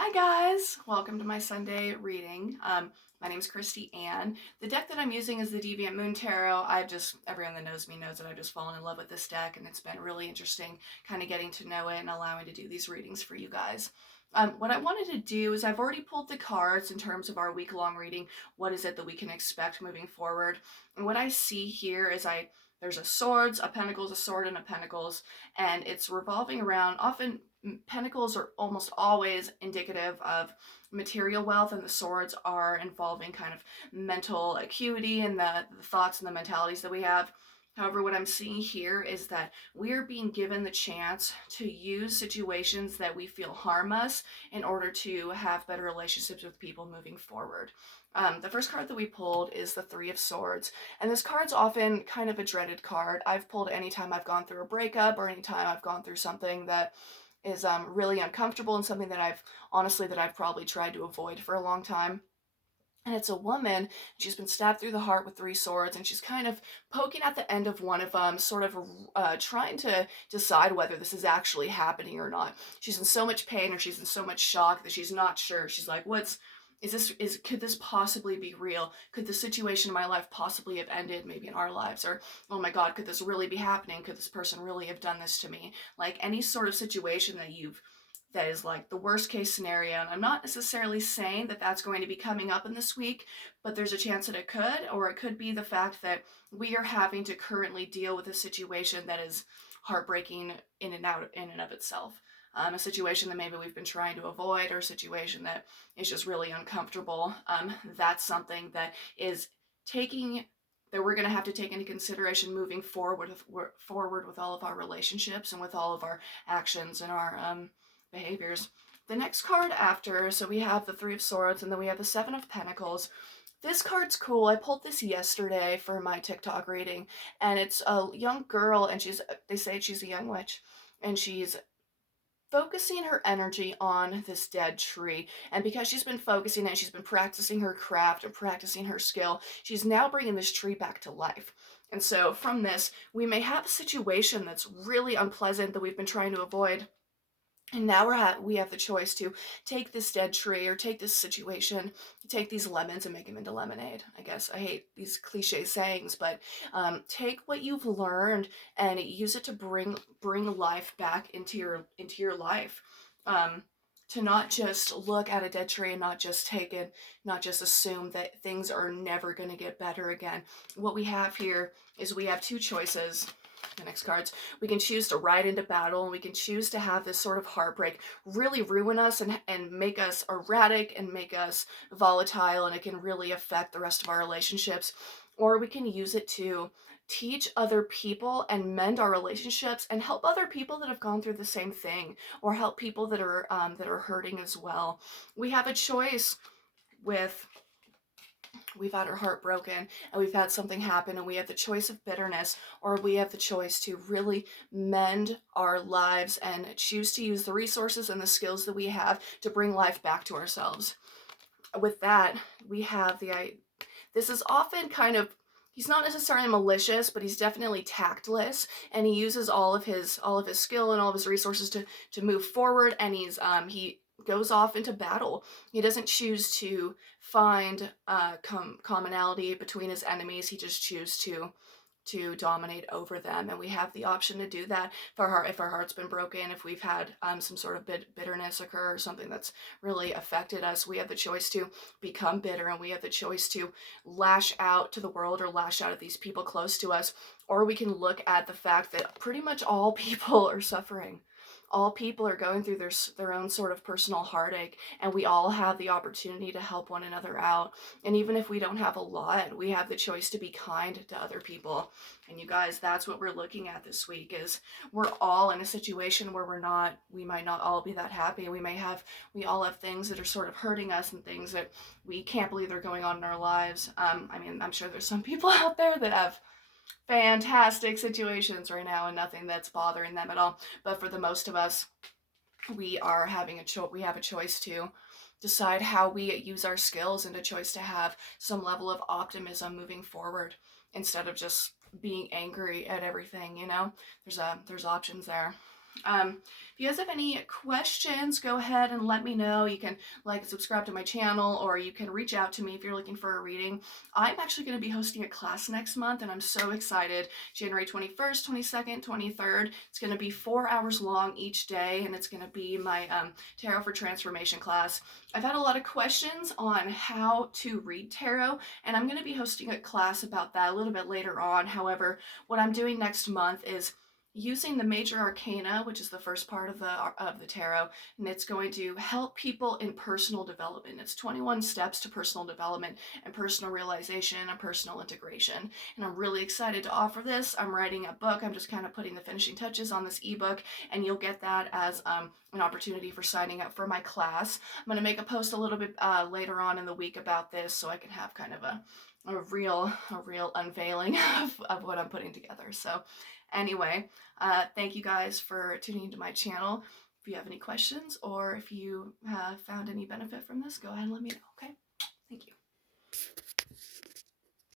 Hi guys, welcome to my Sunday reading. My name is Christy Ann. The deck that I'm using is the Deviant Moon Tarot. Everyone that knows me knows that I've just fallen in love with this deck, and it's been really interesting kind of getting to know it and allowing to do these readings for you guys. What I wanted to do is I've already pulled the cards in terms of our week-long reading. What is it that we can expect moving forward? And what I see here is there's a swords, a pentacles, a sword, and a pentacles, and it's revolving around often pentacles are almost always indicative of material wealth, and the swords are involving kind of mental acuity and the thoughts and the mentalities that we have. However, what I'm seeing here is that we're being given the chance to use situations that we feel harm us in order to have better relationships with people moving forward. The first card that we pulled is the Three of Swords, and this card's often kind of a dreaded card. I've pulled anytime I've gone through a breakup or anytime I've gone through something that is really uncomfortable and something that I've probably tried to avoid for a long time. And it's a woman. She's been stabbed through the heart with three swords, and she's kind of poking at the end of one of them, sort of trying to decide whether this is actually happening or not. She's in so much pain, or she's in so much shock that she's not sure. She's like, could this possibly be real? Could the situation in my life possibly have ended, maybe in our lives? Or, oh my God, could this really be happening? Could this person really have done this to me? Like any sort of situation that is like the worst case scenario. And I'm not necessarily saying that that's going to be coming up in this week, but there's a chance that it could, or it could be the fact that we are having to currently deal with a situation that is heartbreaking in and of itself. A situation that maybe we've been trying to avoid, or a situation that is just really uncomfortable. That's something that is taking that we're going to have to take into consideration moving forward with all of our relationships and with all of our actions and our behaviors. The next card after, so we have the Three of Swords, and then we have the Seven of Pentacles. This card's cool. I pulled this yesterday for my TikTok reading, and it's a young girl, and they say she's a young witch, and she's focusing her energy on this dead tree. And because she's been focusing it, she's been practicing her craft and practicing her skill, she's now bringing this tree back to life. And so from this, we may have a situation that's really unpleasant that we've been trying to avoid, and now we have the choice to take this dead tree, or take this situation, take these lemons and make them into lemonade. I guess I hate these cliche sayings, but take what you've learned and use it to bring life back into your life. To not just look at a dead tree and not just assume that things are never going to get better again. What we have here is we have two choices. The next cards, we can choose to ride into battle, and we can choose to have this sort of heartbreak really ruin us and make us erratic and make us volatile, and it can really affect the rest of our relationships. Or we can use it to teach other people and mend our relationships and help other people that have gone through the same thing, or help people that are hurting as well. We have a choice with we've had our heart broken and we've had something happen, and we have the choice of bitterness, or we have the choice to really mend our lives and choose to use the resources and the skills that we have to bring life back to ourselves. With that, we have this is often kind of, he's not necessarily malicious, but he's definitely tactless, and he uses all of his skill and all of his resources to move forward, and he goes off into battle. He doesn't choose to find commonality between his enemies. He just chooses to dominate over them, and we have the option to do that if our heart's been broken, if we've had some sort of bitterness occur, or something that's really affected us. We have the choice to become bitter, and we have the choice to lash out to the world or lash out at these people close to us, or we can look at the fact that pretty much all people are suffering. All people are going through their own sort of personal heartache, and we all have the opportunity to help one another out. And even if we don't have a lot, we have the choice to be kind to other people. And you guys, that's what we're looking at this week, is we're all in a situation where we might not all be that happy. We all have things that are sort of hurting us, and things that we can't believe are going on in our lives. I mean, I'm sure there's some people out there that have fantastic situations right now and nothing that's bothering them at all. But for the most of us, we have a choice to decide how we use our skills, and a choice to have some level of optimism moving forward instead of just being angry at everything. There's options there. If you guys have any questions, go ahead and let me know. You can like and subscribe to my channel, or you can reach out to me if you're looking for a reading. I'm actually going to be hosting a class next month, and I'm so excited. January 21st, 22nd, 23rd. It's going to be 4 hours long each day, and it's going to be my Tarot for Transformation class. I've had a lot of questions on how to read tarot, and I'm going to be hosting a class about that a little bit later on. However, what I'm doing next month is using the major arcana, which is the first part of the tarot, and it's going to help people in personal development. It's 21 steps to personal development and personal realization and personal integration. And I'm really excited to offer this. I'm writing a book. I'm just kind of putting the finishing touches on this ebook, and you'll get that as an opportunity for signing up for my class. I'm going to make a post a little bit later on in the week about this, so I can have kind of a real unveiling of what I'm putting together. So anyway, thank you guys for tuning into my channel. If you have any questions or if you have found any benefit from this, go ahead and let me know.